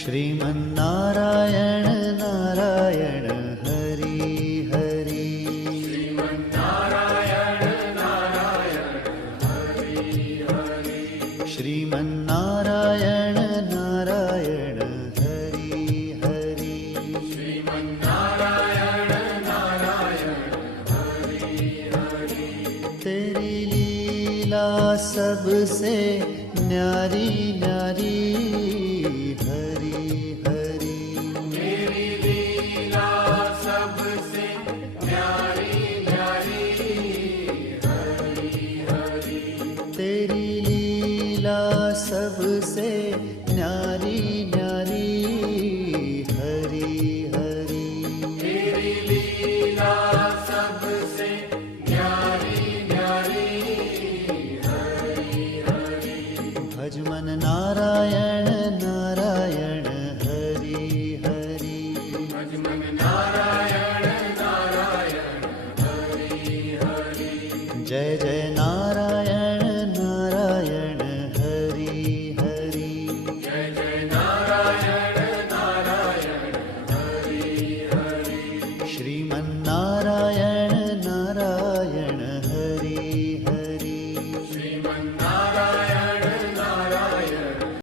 श्रीमन्नारायण नारायण हरि हरि। श्रीमन्नारायण नारायण हरि हरि। श्रीमन्नारायण नारायण हरि हरि। श्रीमन्नारायण नारायण हरि हरि। तेरी लीला सबसे न्यारी न्यारी हरि हरि। तेरी लीला सबसे न्यारी न्यारी हरि हरि। तेरी लीला सबसे न्यारी न्यारी हरि हरि। तेरी लीला सबसे न्यारी न्यारी हरि हरि। भज मन नारायण नारायण हरि हरि। भज मन नारायण नारायण हरि हरि। जय जय नारायण